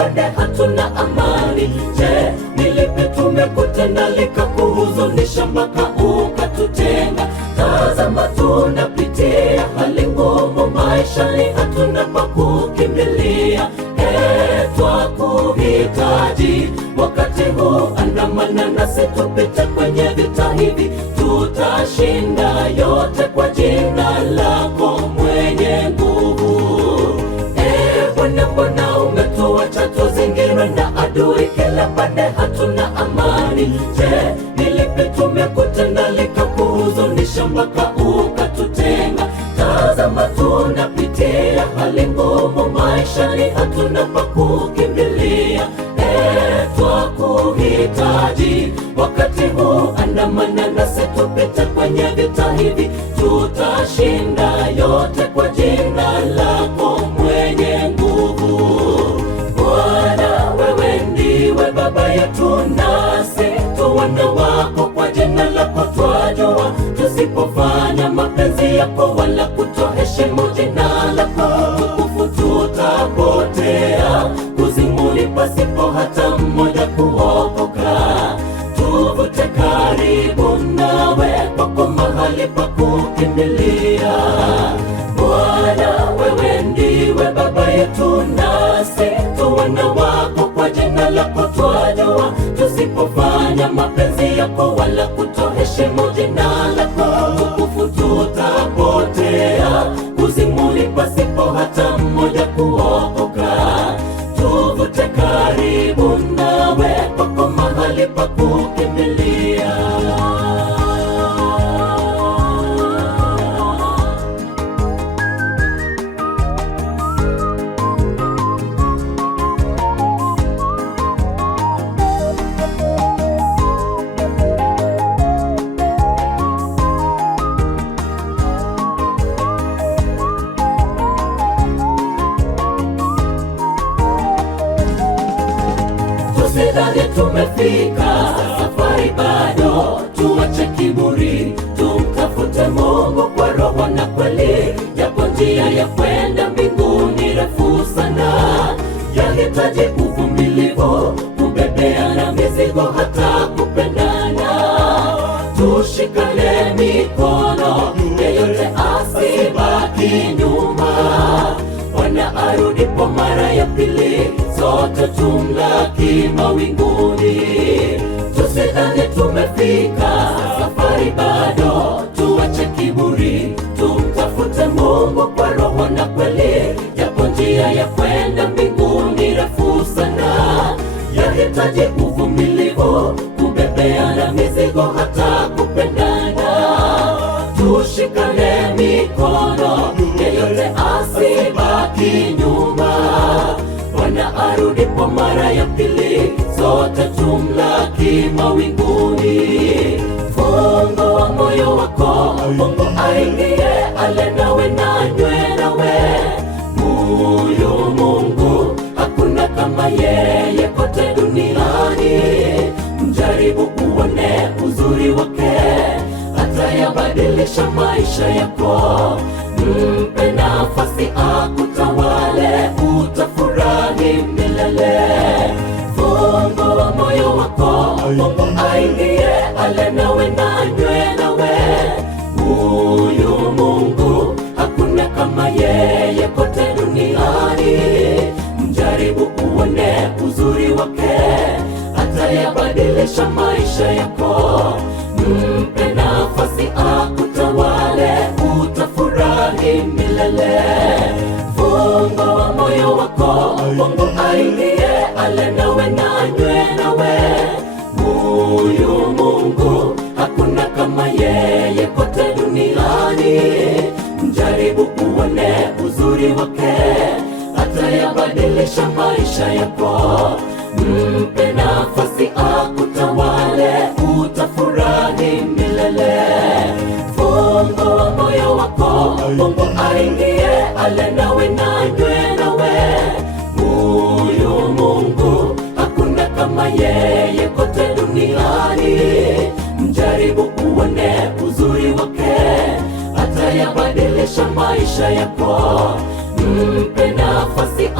pande hatuna amani. Je, ni lipi tumekutenda likakuhuzunisha mpaka ukatutenga? Tazama tunapitia hali ngumu maishani, hatuna pa kukimbilia. Twakuhitaji wakati huu, andamana nasi tupite kwenye vita hivi. Tutashinda yote kwa jina lako mwenye nguvu. Bwana, mbona umetuacha tuzingirwe na adui kila pande, hatuna amani? Je, ni lipi tumekutenda likakuhuzunisha mpaka ukatutenga? Tazama tunapitia hali ngumu maishani, hatuna pa kukimbilia. Twakuhitaji wakati huu, andamana nasi tupite kwenye vita hivi. Tutashinda yote kwa jina lako mwenye nguvu. Bwana, wewe ndiwe baba yetu, nasi tu wana wako. Kwa jina lako twajua, tusipofanya mapenzi yako wala kutoheshimu jina lako, tukufu tutapotea kuzimuni pasipo hata mmoja kuokoka. Tuvute karibu nawe, pako mahali pa kukimbilia. Bwana, wewe ndiwe baba yetu, nasi tu wana wako. Kwa jina lako twajua, tusipofanya mapenzi yako wala kutoheshimu jina lako, tukufu tutapotea kuzimuni pasipo hata mmoja kuokoka. Tuvute karibu nawe, pako mahali pa kukimbilia. Tusidhani tumefika, safari bado. Tuache kiburi, tumtafute Mungu kwa roho na kweli. Japo njia ya kwenda mbinguni refu sana, yahitaji uvumilivu, kubebeana mizigo hata kupendana. Tushikane mikono, yeyote asibaki nyuma. Bwana arudipo mara ya pili, sote tumlaki mawinguni. Tusidhani tumefika, safari bado. Tuache kiburi, tumtafute Mungu kwa roho na kweli. Japo njia ya kwenda mbinguni refu sana, yahitaji uvumilivu, kubebeana mizigo hata kupendana. Tushikane mikono, yeyote asibaki nyuma. Bwana arudipo mara ya pili, sote tumlaki mawinguni. Fungua moyo wako, Mungu aingie, ale nawe na nywe nawe. Huyu Mungu hakuna kama yeye kote duniani. Mjaribu uone uzuri wake, atayabadilisha maisha yako. Mpe nafasi akutawale, utafurahi milele. Fungua moyo wako, Mungu aingie, ale nawe na nywe nawe. Huyu Mungu hakuna kama yeye kote duniani. Mjaribu uone uzuri wake, atayabadilisha maisha yako. Mpe nafasi akutawale, utafurahi milele. Fungua moyo wako, Mungu aingie, ale nawe na nywe nawe. Huyu Mungu hakuna kama yeye kote duniani. Mjaribu uone uzuri wake, atayabadilisha maisha yako. Mpe nafasi akutawale, utafurahi milele. Fungua moyo wako, Mungu aingie, ale nawe na nywe nawe. Huyu Mungu hakuna kama yeye kote duniani. Mjaribu uone uzuri wake, atayabadilisha maisha yako. Mpe nafasi